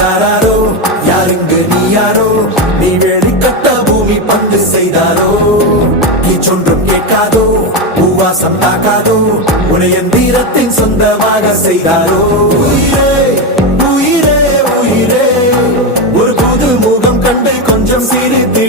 நாராரோ யாருங்கு நீ யாரோ நீ வேலி கட்ட பூமி பந்து செய்தாரோ சொன்றும் கேட்காதோ பூவாசம் தாக்காதோ உனைய தீரத்தின் சொந்தமாக செய்தாரோ உயிரே உயிரே உயிரே ஒரு புது முகம் கண்டு கொஞ்சம் சிரித்து